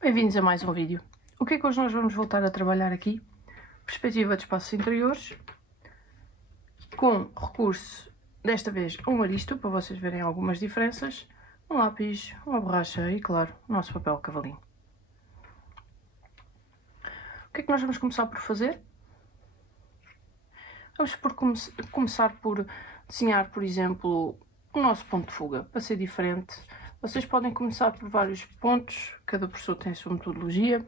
Bem-vindos a mais um vídeo. O que é que hoje nós vamos voltar a trabalhar aqui? Perspectiva de espaços interiores, com recurso, desta vez, a um aristo, para vocês verem algumas diferenças, um lápis, uma borracha e, claro, o nosso papel cavalinho. O que é que nós vamos começar por fazer? Vamos começar por desenhar, por exemplo, o nosso ponto de fuga, para ser diferente. Vocês podem começar por vários pontos, cada pessoa tem a sua metodologia,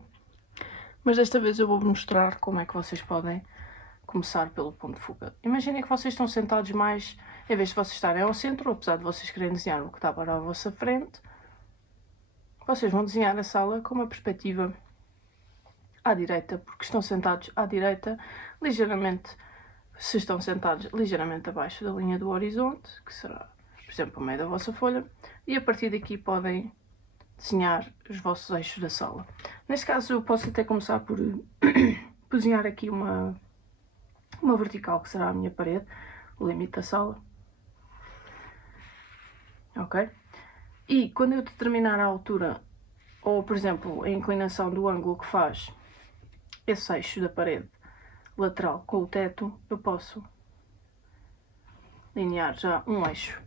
mas desta vez eu vou mostrar como é que vocês podem começar pelo ponto de fuga. Imaginem que vocês estão sentados mais, em vez de vocês estarem ao centro, apesar de vocês quererem desenhar o que está para a vossa frente, vocês vão desenhar a sala com uma perspectiva à direita, porque estão sentados à direita, ligeiramente, se estão sentados ligeiramente abaixo da linha do horizonte, que será, por exemplo, o meio da vossa folha, e a partir daqui podem desenhar os vossos eixos da sala. Neste caso eu posso até começar por desenhar aqui uma vertical, que será a minha parede, o limite da sala. Ok? E quando eu determinar a altura, ou por exemplo, a inclinação do ângulo que faz esse eixo da parede lateral com o teto, eu posso linear já um eixo,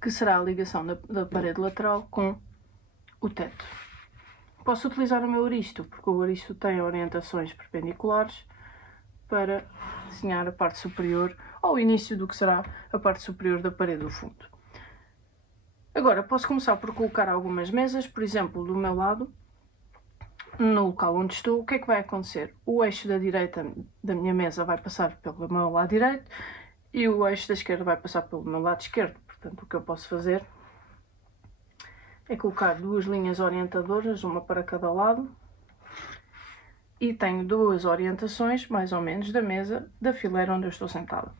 que será a ligação da parede lateral com o teto. Posso utilizar o meu aristo, porque o aristo tem orientações perpendiculares para desenhar a parte superior, ou o início do que será a parte superior da parede do fundo. Agora, posso começar por colocar algumas mesas, por exemplo, do meu lado, no local onde estou. O que é que vai acontecer? O eixo da direita da minha mesa vai passar pelo meu lado direito e o eixo da esquerda vai passar pelo meu lado esquerdo. Portanto, o que eu posso fazer é colocar duas linhas orientadoras, uma para cada lado, e tenho duas orientações, mais ou menos, da mesa, da fileira onde eu estou sentada.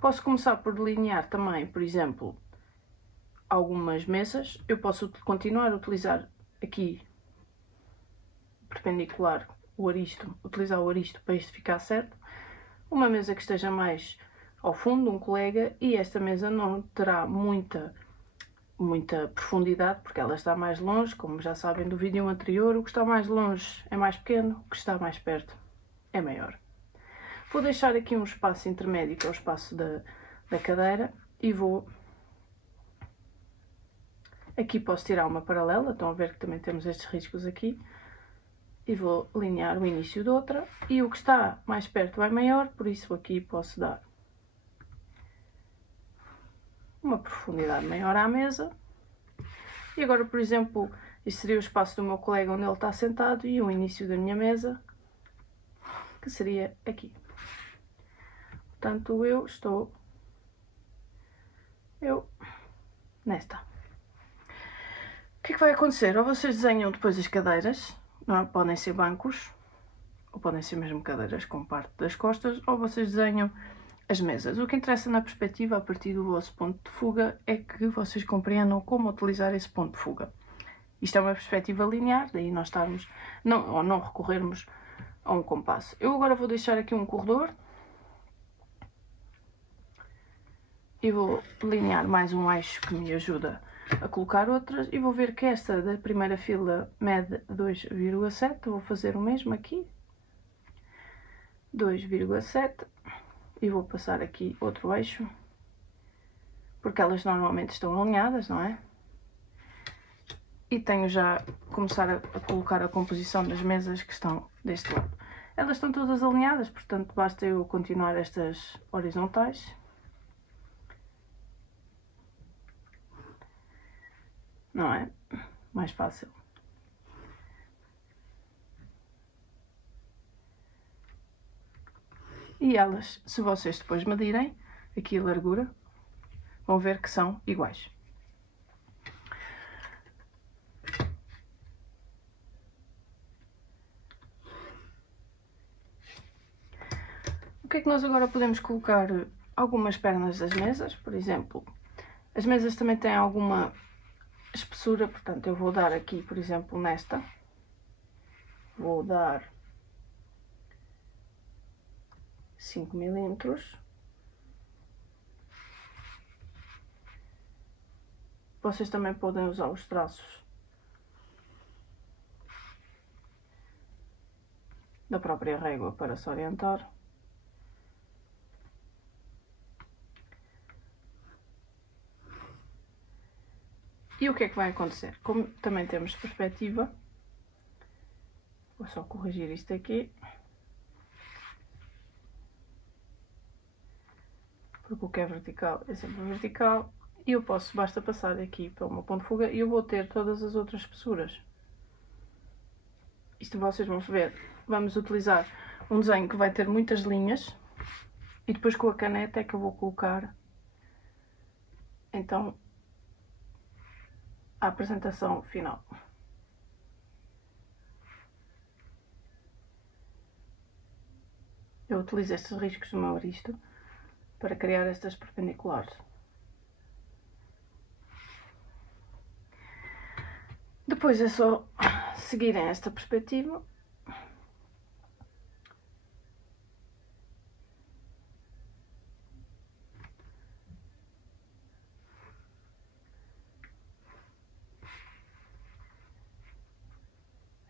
Posso começar por delinear também, por exemplo, algumas mesas. Eu posso continuar a utilizar aqui, perpendicular, o aristo, utilizar o aristo para isto ficar certo. Uma mesa que esteja mais ao fundo, um colega, e esta mesa não terá muita profundidade, porque ela está mais longe, como já sabem do vídeo anterior, o que está mais longe é mais pequeno, o que está mais perto é maior. Vou deixar aqui um espaço intermédio, que é o espaço da cadeira, e vou... Aqui posso tirar uma paralela, estão a ver que também temos estes riscos aqui, e vou alinhar o início de outra, e o que está mais perto é maior, por isso aqui posso dar uma profundidade maior à mesa. E agora, por exemplo, este seria o espaço do meu colega onde ele está sentado e o início da minha mesa, que seria aqui. Portanto, eu estou nesta. O que é que vai acontecer? Ou vocês desenham depois as cadeiras, não é? Podem ser bancos, ou podem ser mesmo cadeiras com parte das costas, ou vocês desenham as mesas. O que interessa na perspectiva, a partir do vosso ponto de fuga, é que vocês compreendam como utilizar esse ponto de fuga. Isto é uma perspectiva linear, daí nós estarmos, não recorrermos a um compasso. Eu agora vou deixar aqui um corredor e vou linear mais um eixo que me ajuda a colocar outras, e vou ver que esta da primeira fila mede 2,7, vou fazer o mesmo aqui, 2,7, e vou passar aqui outro eixo, porque elas normalmente estão alinhadas, não é? E tenho já começar a colocar a composição das mesas que estão deste lado. Elas estão todas alinhadas, portanto basta eu continuar estas horizontais. Não é? Mais fácil. E elas, se vocês depois medirem aqui a largura, vão ver que são iguais. O que é que nós agora podemos colocar? Algumas pernas das mesas, por exemplo. As mesas também têm alguma espessura, portanto eu vou dar aqui, por exemplo, nesta, vou dar 5 milímetros. Vocês também podem usar os traços da própria régua para se orientar. E o que é que vai acontecer? Como também temos perspectiva, vou só corrigir isto aqui, porque o que é vertical é sempre vertical, e eu posso, basta passar aqui pelo meu ponto de fuga e eu vou ter todas as outras espessuras. Isto vocês vão ver, vamos utilizar um desenho que vai ter muitas linhas, e depois com a caneta é que eu vou colocar, então, a apresentação final. Eu utilizo estes riscos do meu aristo para criar estas perpendiculares. Depois é só seguirem esta perspectiva.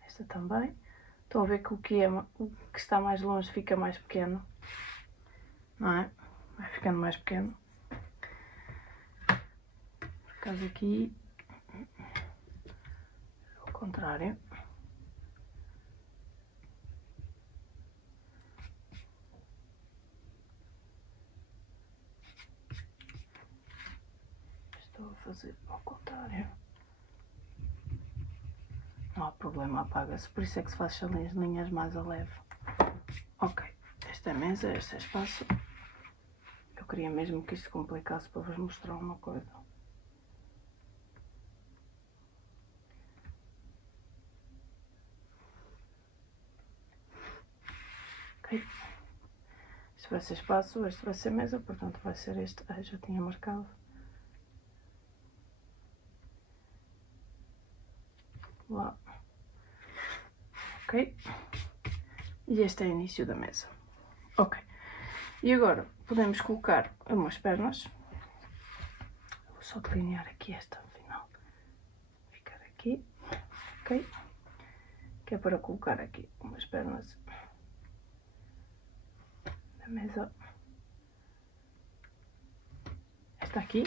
Esta também. Estão a ver que o que está mais longe fica mais pequeno, não é? Vai ficando mais pequeno. Por causa aqui, ao contrário. Estou a fazer ao contrário. Não há problema, apaga-se. Por isso é que se faz as linhas mais a leve. Ok, esta é a mesa, este é espaço. Eu queria mesmo que isto complicasse para vos mostrar uma coisa. Ok. Isto vai ser espaço, este vai ser mesa, portanto vai ser este. Ah, já tinha marcado. Lá. Ok. E este é o início da mesa. Ok. E agora podemos colocar umas pernas. Vou só delinear aqui esta final. Ficar aqui. Ok. Que é para colocar aqui umas pernas da mesa. Esta aqui.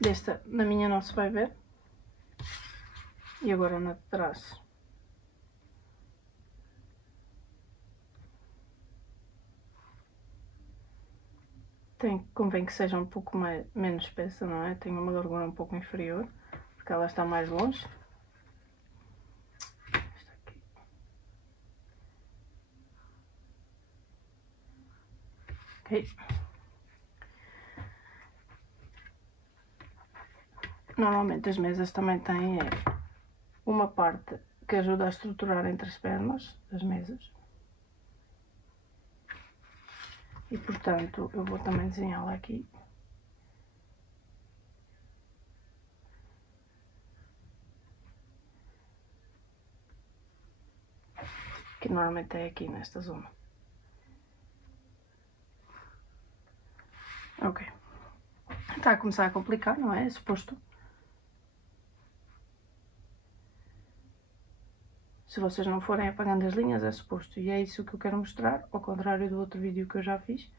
Desta, na minha não se vai ver. E agora na de trás. Convém que seja um pouco menos espessa, não é? Tenho uma largura um pouco inferior, porque ela está mais longe. Esta aqui. Ok. Normalmente as mesas também têm uma parte que ajuda a estruturar entre as pernas das mesas. E portanto eu vou também desenhá-la aqui. Que normalmente é aqui nesta zona. Ok. Está a começar a complicar, não é? É suposto. Se vocês não forem apagando as linhas, é suposto. E é isso que eu quero mostrar, ao contrário do outro vídeo que eu já fiz,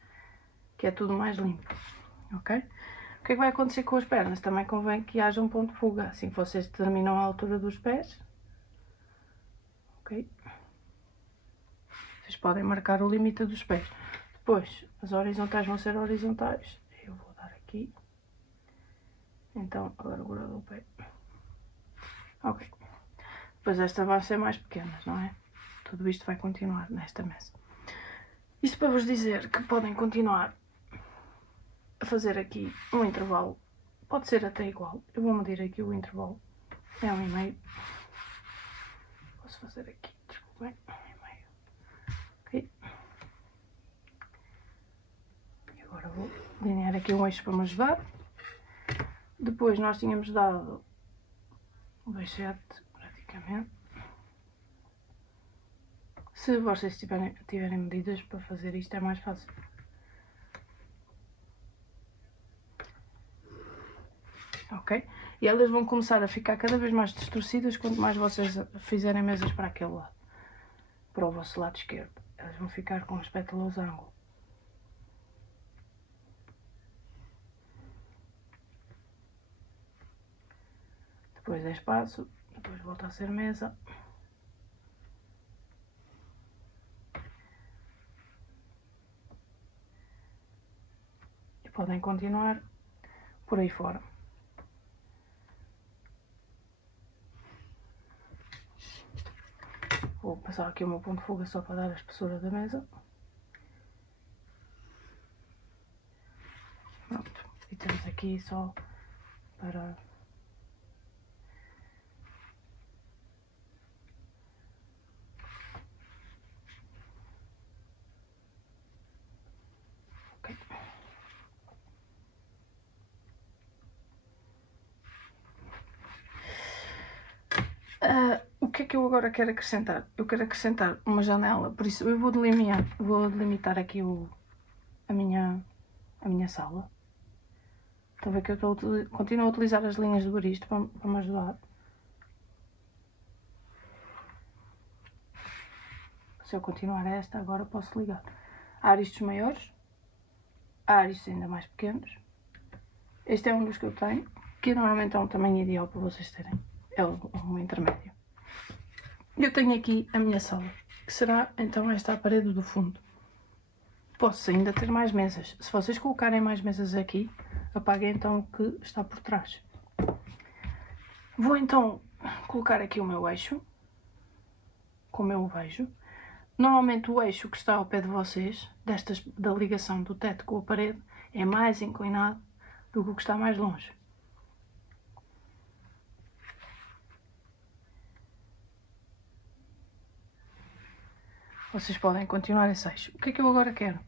que é tudo mais limpo. Ok? O que é que vai acontecer com as pernas? Também convém que haja um ponto de fuga, assim que vocês determinam a altura dos pés. Ok? Vocês podem marcar o limite dos pés. Depois, as horizontais vão ser horizontais. Eu vou dar aqui. Então, a largura do pé. Ok. Depois estas vão ser mais pequenas, não é? Tudo isto vai continuar nesta mesa. Isto para vos dizer que podem continuar a fazer aqui um intervalo. Pode ser até igual. Eu vou medir aqui o intervalo. É 1,5. Posso fazer aqui, desculpem, 1,5. Ok. E agora vou delinear aqui um eixo para me ajudar. Depois nós tínhamos dado o 2,7 praticamente. Se vocês tiverem medidas para fazer isto é mais fácil. Ok? E elas vão começar a ficar cada vez mais distorcidas quanto mais vocês fizerem mesas para aquele lado. para o vosso lado esquerdo. Elas vão ficar com as pétalas ângulo. Depois é espaço, depois volta a ser mesa. E podem continuar por aí fora. Vou passar aqui o meu ponto de fuga só para dar a espessura da mesa. Pronto. E temos aqui só para... Ok. O que é que eu agora quero acrescentar? Eu quero acrescentar uma janela, por isso eu vou delimitar aqui a minha sala. Estão a ver que eu continuo a utilizar as linhas do aristo para me ajudar. Se eu continuar esta, agora posso ligar. Há aristos maiores, há aristos ainda mais pequenos. Este é um dos que eu tenho, que normalmente é um tamanho ideal para vocês terem. É um intermédio. Eu tenho aqui a minha sala, que será então esta a parede do fundo. Posso ainda ter mais mesas. Se vocês colocarem mais mesas aqui, apaguem então o que está por trás. Vou então colocar aqui o meu eixo, como eu o vejo. Normalmente o eixo que está ao pé de vocês, da ligação do teto com a parede, é mais inclinado do que o que está mais longe. Vocês podem continuar esse eixo. O que é que eu agora quero?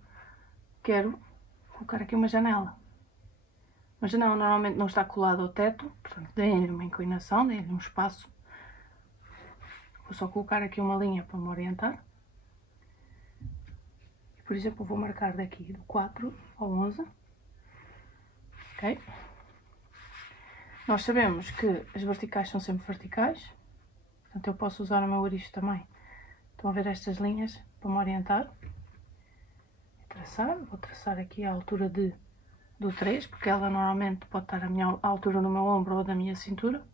Quero colocar aqui uma janela. Uma janela normalmente não está colada ao teto, portanto deem-lhe uma inclinação, deem-lhe um espaço. Vou só colocar aqui uma linha para me orientar. Por exemplo, vou marcar daqui do 4 ao 11. Ok? Nós sabemos que as verticais são sempre verticais. Portanto, eu posso usar o meu aristo também. Estão a ver estas linhas para me orientar. Vou traçar aqui a altura do 3, porque ela normalmente pode estar à altura do meu ombro ou da minha cintura.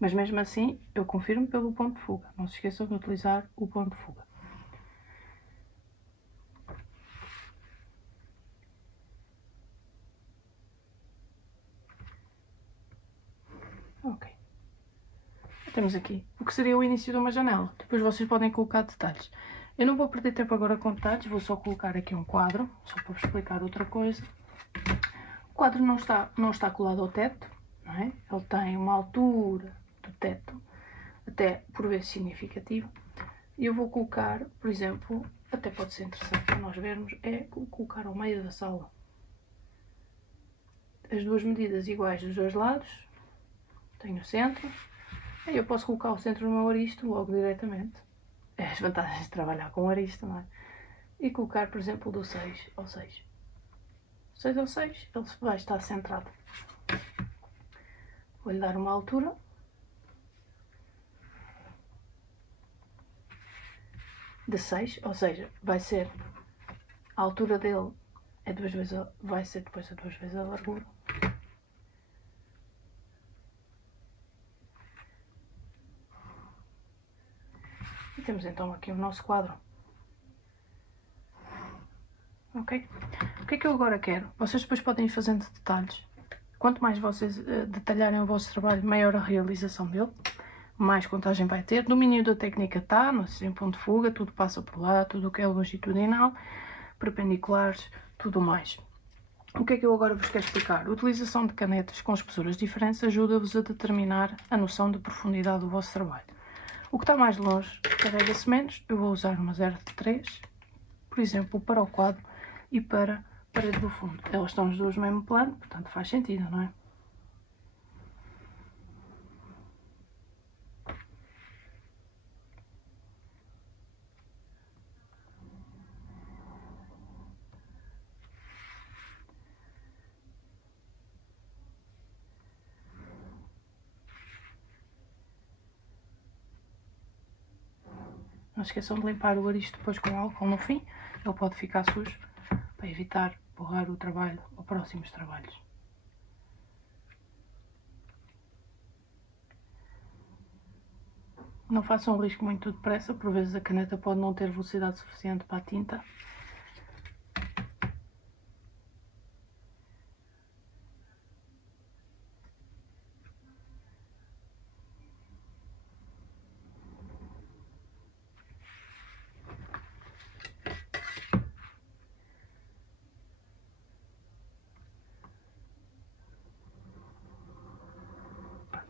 Mas mesmo assim, eu confirmo pelo ponto de fuga. Não se esqueçam de utilizar o ponto de fuga. Ok. Temos aqui o que seria o início de uma janela. Depois vocês podem colocar detalhes. Eu não vou perder tempo agora com detalhes, vou só colocar aqui um quadro, só para vos explicar outra coisa. O quadro não está colado ao teto, não é? Ele tem uma altura do teto, até por vezes significativa. E eu vou colocar, por exemplo, até pode ser interessante para nós vermos, é colocar ao meio da sala. As duas medidas iguais dos dois lados, tenho o centro. Aí eu posso colocar o centro no meu aristo logo diretamente. É as vantagens de trabalhar com aristo, não é? E colocar, por exemplo, do 6 ao 6. 6 ao 6, ele vai estar centrado. Vou-lhe dar uma altura. De 6, ou seja, vai ser a altura dele vai ser depois a 2 vezes a largura. E temos então aqui o nosso quadro. Ok? O que é que eu agora quero? Vocês depois podem ir fazendo detalhes. Quanto mais vocês detalharem o vosso trabalho, maior a realização dele, mais contagem vai ter. Domínio da técnica está, não sei, em ponto de fuga, tudo passa por lá, tudo o que é longitudinal, perpendiculares, tudo mais. O que é que eu agora vos quero explicar? A utilização de canetas com espessuras diferentes ajuda-vos a determinar a noção de profundidade do vosso trabalho. O que está mais longe carrega-se menos. Eu vou usar uma 0,3, por exemplo, para o quadro e para a parede do fundo. Elas estão as duas no mesmo plano, portanto faz sentido, não é? Não se esqueçam de limpar o aristo depois com álcool no fim. Ele pode ficar sujo, para evitar borrar o trabalho ou próximos trabalhos. Não façam um risco muito depressa, por vezes a caneta pode não ter velocidade suficiente para a tinta.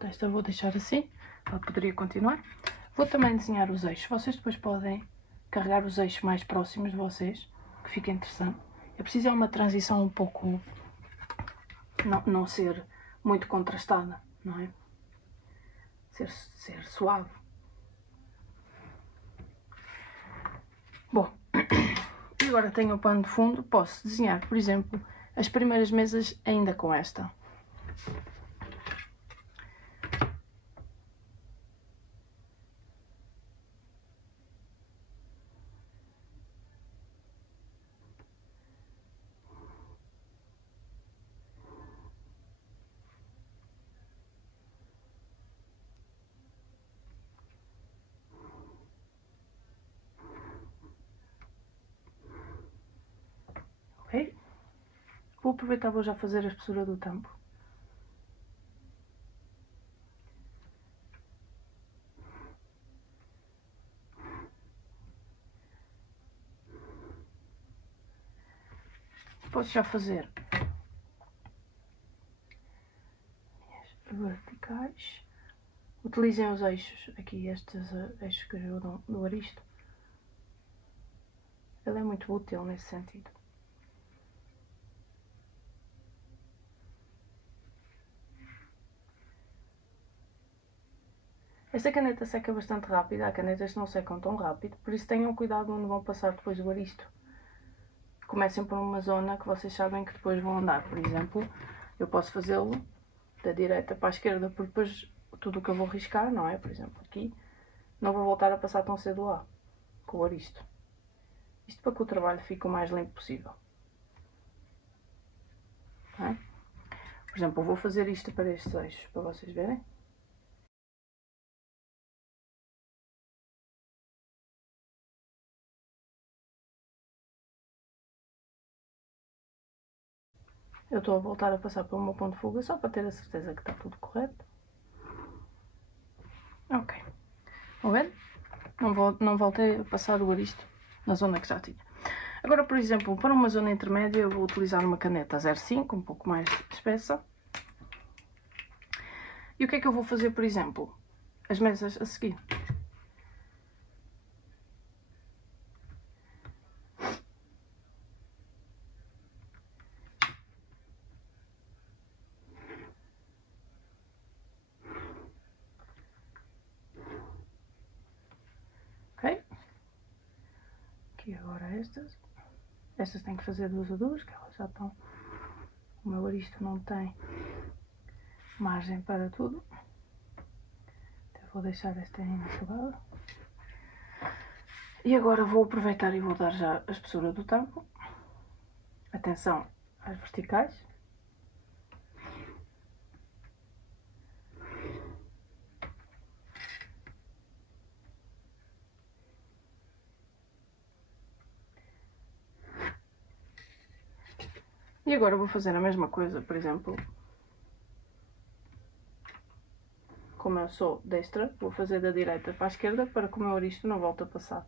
Esta vou deixar assim, ela poderia continuar. Vou também desenhar os eixos. Vocês depois podem carregar os eixos mais próximos de vocês, que fica interessante. É preciso uma transição um pouco... Não ser muito contrastada, não é? Ser suave. Bom, e agora tenho o pano de fundo. Posso desenhar, por exemplo, as primeiras mesas ainda com esta. Ok? Vou aproveitar, vou já fazer a espessura do tampo. Posso já fazer verticais. Utilizem os eixos, aqui estes eixos que ajudam no aristo. Ele é muito útil nesse sentido. Esta caneta seca bastante rápida, há canetas que não secam tão rápido, por isso tenham cuidado onde vão passar depois o aristo. Comecem por uma zona que vocês sabem que depois vão andar. Por exemplo, eu posso fazê-lo da direita para a esquerda, porque depois tudo o que eu vou riscar, não é? Por exemplo, aqui, não vou voltar a passar tão cedo lá, com o aristo. Isto para que o trabalho fique o mais limpo possível. É? Por exemplo, eu vou fazer isto para estes eixos, para vocês verem. Eu estou a voltar a passar pelo meu ponto de fuga só para ter a certeza que está tudo correto. Ok. Estão vendo? Não voltei a passar o aristo na zona que já tinha. Agora, por exemplo, para uma zona intermédia eu vou utilizar uma caneta 05, um pouco mais espessa. E o que é que eu vou fazer, por exemplo? As mesas a seguir. Ok? Aqui agora estas. Estas têm que fazer 2 a 2, que elas já estão... O meu aristo não tem margem para tudo. Então vou deixar esta inacabada. E agora vou aproveitar e vou dar já a espessura do tampo. Atenção às verticais. E agora vou fazer a mesma coisa, por exemplo, como eu sou destra, vou fazer da direita para a esquerda para que o meu aristo não volte a passar.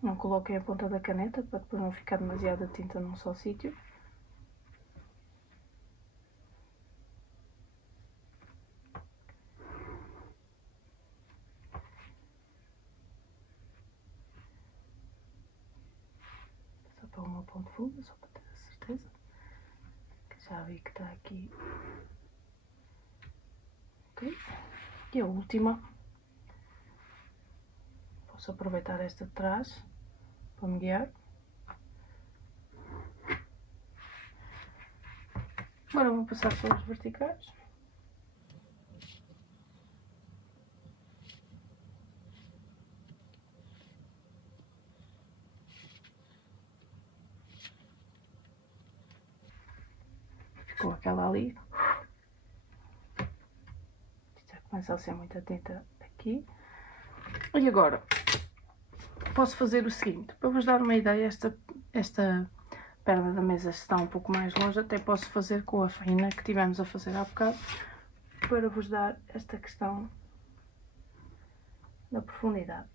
Não coloquem a ponta da caneta para depois não ficar demasiada tinta num só sítio. Só para o meu ponto de fuga, só para ter a certeza. Que já vi que está aqui. Ok. E a última. Posso aproveitar esta de trás para me guiar. Agora vou passar pelas verticais. Ficou aquela ali. Começa a ser muito atenta aqui. E agora, posso fazer o seguinte, para vos dar uma ideia, esta perna da mesa está um pouco mais longe, até posso fazer com a fina que tivemos a fazer há bocado, para vos dar esta questão da profundidade.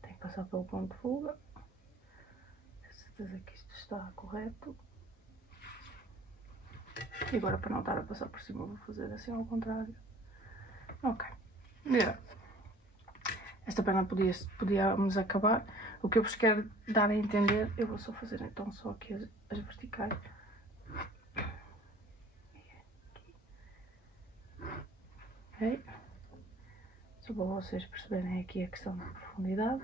Tenho que passar pelo ponto de fuga. Tenho certeza que isto está correto. E agora, para não estar a passar por cima, vou fazer assim ao contrário. Ok. Yeah. Esta perna podíamos acabar. O que eu vos quero dar a entender, eu vou só fazer então só aqui as verticais. Ok. Só para vocês perceberem aqui a questão da profundidade.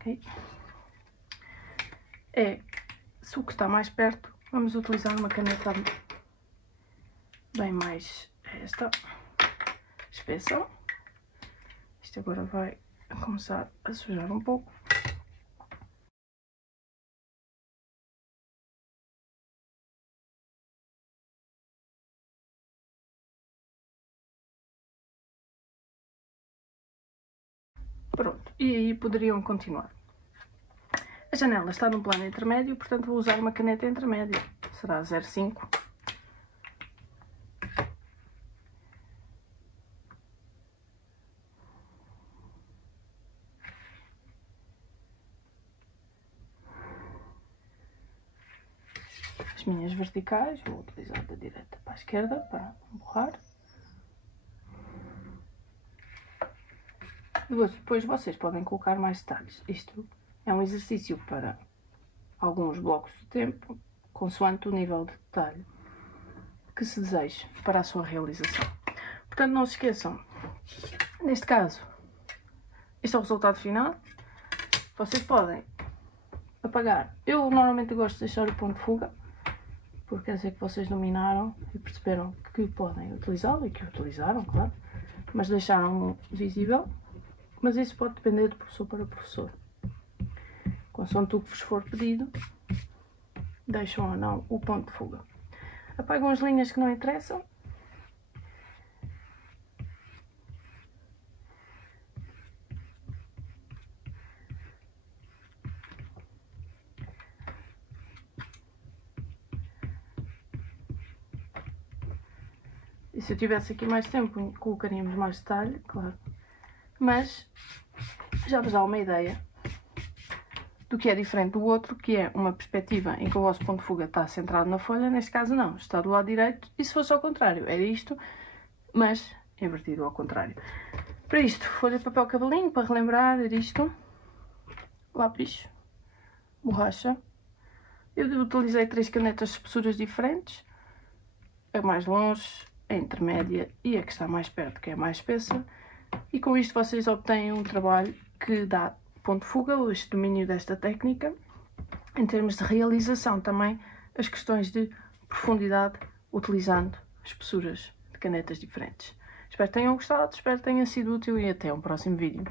Ok. Se o que está mais perto, vamos utilizar uma caneta bem mais esta espessa. Isto agora vai começar a sujar um pouco. Pronto, e aí poderiam continuar. A janela está no plano intermédio, portanto vou usar uma caneta intermédia. Será 0,5. As minhas verticais, vou utilizar da direita para a esquerda para borrar. Depois vocês podem colocar mais detalhes. Isto é um exercício para alguns blocos de tempo, consoante o nível de detalhe que se deseje para a sua realização. Portanto, não se esqueçam, neste caso, este é o resultado final. Vocês podem apagar. Eu normalmente gosto de deixar o ponto de fuga, porque quer dizer que vocês dominaram e perceberam que podem utilizá-lo e que o utilizaram, claro, mas deixaram visível. Mas isso pode depender de professor para professor. Consoante o que vos for pedido, deixam ou não o ponto de fuga. Apagam as linhas que não interessam. E se eu tivesse aqui mais tempo, colocaríamos mais detalhe, claro. Mas já vos dá uma ideia do que é diferente do outro, que é uma perspectiva em que o vosso ponto de fuga está centrado na folha. Neste caso não, está do lado direito. E se fosse ao contrário, era isto, mas invertido ao contrário. Para isto, folha de papel cavalinho, para relembrar, era isto. Lápis, borracha. Eu utilizei 3 canetas de espessuras diferentes. A mais longe, a intermédia e a que está mais perto, que é a mais espessa. E com isto vocês obtêm um trabalho que dá ponto de fuga, este domínio desta técnica. Em termos de realização também, as questões de profundidade, utilizando espessuras de canetas diferentes. Espero que tenham gostado, espero que tenha sido útil e até um próximo vídeo.